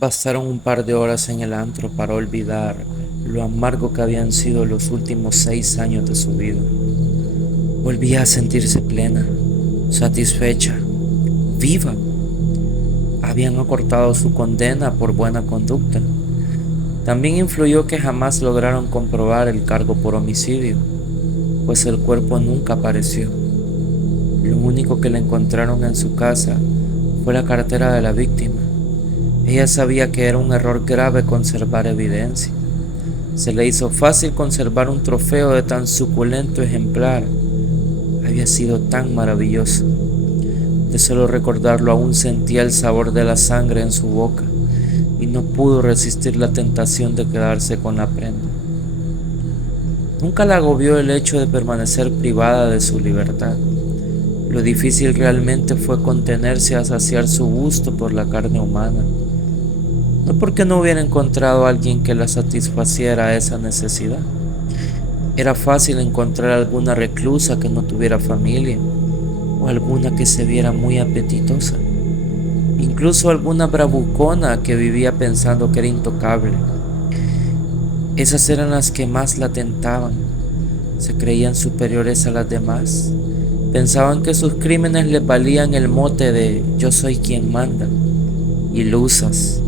Bastaron un par de horas en el antro para olvidar lo amargo que habían sido los últimos 6 años de su vida. Volvía a sentirse plena, satisfecha, viva. Habían acortado su condena por buena conducta. También influyó que jamás lograron comprobar el cargo por homicidio, pues el cuerpo nunca apareció. Lo único que le encontraron en su casa fue la cartera de la víctima. Ella sabía que era un error grave conservar evidencia. Se le hizo fácil conservar un trofeo de tan suculento ejemplar. Había sido tan maravilloso. De solo recordarlo aún sentía el sabor de la sangre en su boca y no pudo resistir la tentación de quedarse con la prenda. Nunca la agobió el hecho de permanecer privada de su libertad. Lo difícil realmente fue contenerse a saciar su gusto por la carne humana. No porque no hubiera encontrado a alguien que la satisfaciera esa necesidad. Era fácil encontrar alguna reclusa que no tuviera familia, o alguna que se viera muy apetitosa, incluso alguna bravucona que vivía pensando que era intocable. Esas eran las que más la tentaban. Se creían superiores a las demás. Pensaban que sus crímenes les valían el mote de "yo soy quien manda". Ilusas.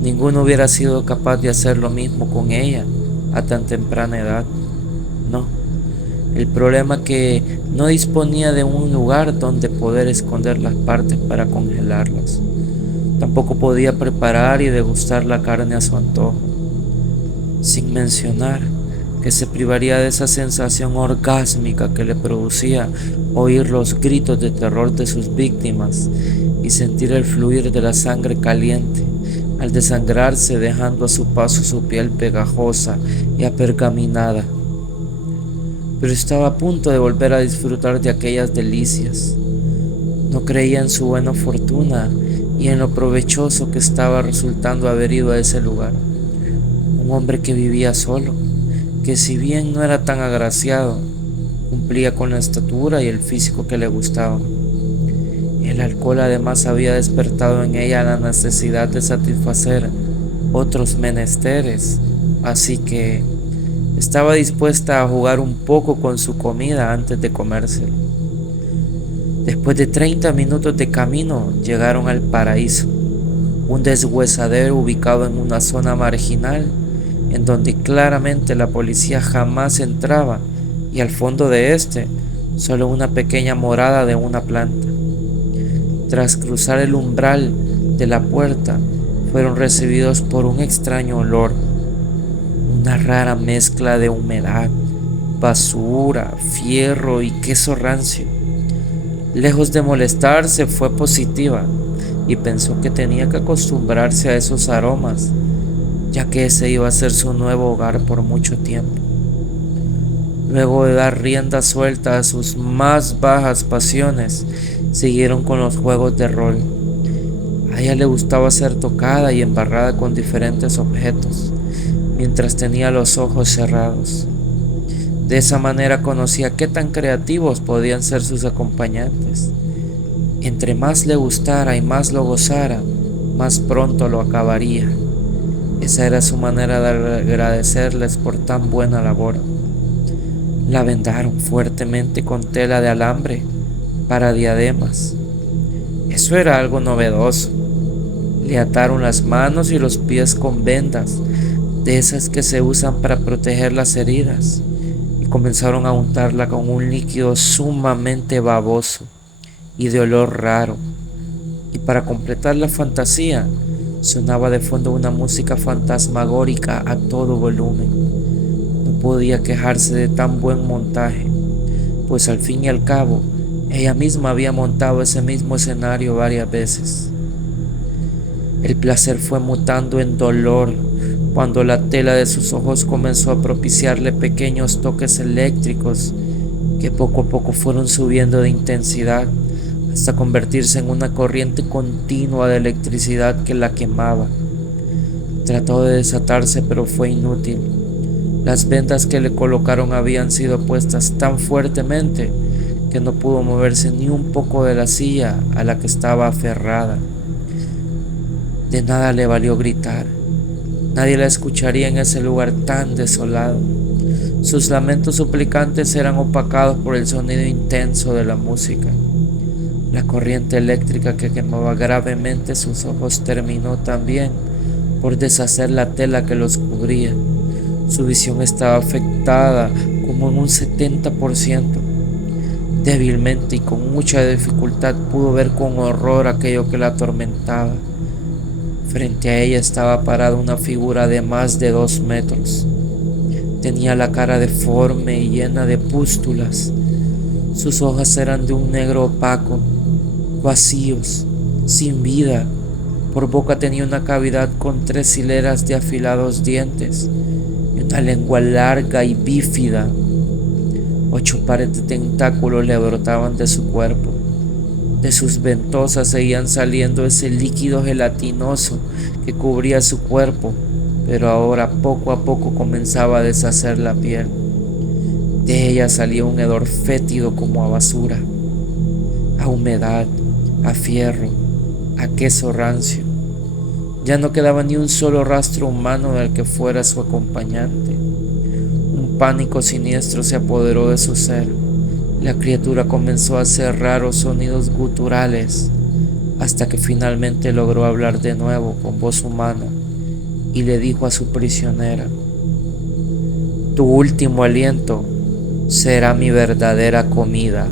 Ninguno hubiera sido capaz de hacer lo mismo con ella a tan temprana edad. No. El problema es que no disponía de un lugar donde poder esconder las partes para congelarlas. Tampoco podía preparar y degustar la carne a su antojo. Sin mencionar que se privaría de esa sensación orgásmica que le producía oír los gritos de terror de sus víctimas y sentir el fluir de la sangre caliente al desangrarse, dejando a su paso su piel pegajosa y apergaminada. Pero estaba a punto de volver a disfrutar de aquellas delicias. No creía en su buena fortuna y en lo provechoso que estaba resultando haber ido a ese lugar. Un hombre que vivía solo, que si bien no era tan agraciado, cumplía con la estatura y el físico que le gustaba. El alcohol además había despertado en ella la necesidad de satisfacer otros menesteres, así que estaba dispuesta a jugar un poco con su comida antes de comérsela. Después de 30 minutos de camino llegaron al Paraíso, un deshuesadero ubicado en una zona marginal en donde claramente la policía jamás entraba, y al fondo de este solo una pequeña morada de una planta. Tras cruzar el umbral de la puerta, fueron recibidos por un extraño olor, una rara mezcla de humedad, basura, fierro y queso rancio. Lejos de molestarse, fue positiva y pensó que tenía que acostumbrarse a esos aromas, ya que ese iba a ser su nuevo hogar por mucho tiempo. Luego de dar rienda suelta a sus más bajas pasiones, siguieron con los juegos de rol. A ella le gustaba ser tocada y embarrada con diferentes objetos, mientras tenía los ojos cerrados. De esa manera conocía qué tan creativos podían ser sus acompañantes. Entre más le gustara y más lo gozara, más pronto lo acabaría. Esa era su manera de agradecerles por tan buena labor. La vendaron fuertemente con tela de alambre para diademas. Eso era algo novedoso. Le ataron las manos y los pies con vendas, de esas que se usan para proteger las heridas, y comenzaron a untarla con un líquido sumamente baboso y de olor raro. Y para completar la fantasía, sonaba de fondo una música fantasmagórica a todo volumen. No podía quejarse de tan buen montaje, pues al fin y al cabo, ella misma había montado ese mismo escenario varias veces. El placer fue mutando en dolor cuando la tela de sus ojos comenzó a propiciarle pequeños toques eléctricos que poco a poco fueron subiendo de intensidad hasta convertirse en una corriente continua de electricidad que la quemaba. Trató de desatarse, pero fue inútil. Las vendas que le colocaron habían sido puestas tan fuertemente que no pudo moverse ni un poco de la silla a la que estaba aferrada. De nada le valió gritar. Nadie la escucharía en ese lugar tan desolado. Sus lamentos suplicantes eran opacados por el sonido intenso de la música. La corriente eléctrica que quemaba gravemente sus ojos terminó también por deshacer la tela que los cubría. Su visión estaba afectada como en un 70%. Débilmente y con mucha dificultad pudo ver con horror aquello que la atormentaba. Frente a ella estaba parada una figura de más de 2 metros. Tenía la cara deforme y llena de pústulas. Sus ojos eran de un negro opaco, vacíos, sin vida. Por boca tenía una cavidad con 3 hileras de afilados dientes y una lengua larga y bífida. 8 pares de tentáculos le brotaban de su cuerpo. De sus ventosas seguían saliendo ese líquido gelatinoso que cubría su cuerpo, pero ahora poco a poco comenzaba a deshacer la piel. De ella salía un hedor fétido como a basura, a humedad, a fierro, a queso rancio. Ya no quedaba ni un solo rastro humano del que fuera su acompañante. Un pánico siniestro se apoderó de su ser. La criatura comenzó a hacer raros sonidos guturales hasta que finalmente logró hablar de nuevo con voz humana y le dijo a su prisionera: tu último aliento será mi verdadera comida.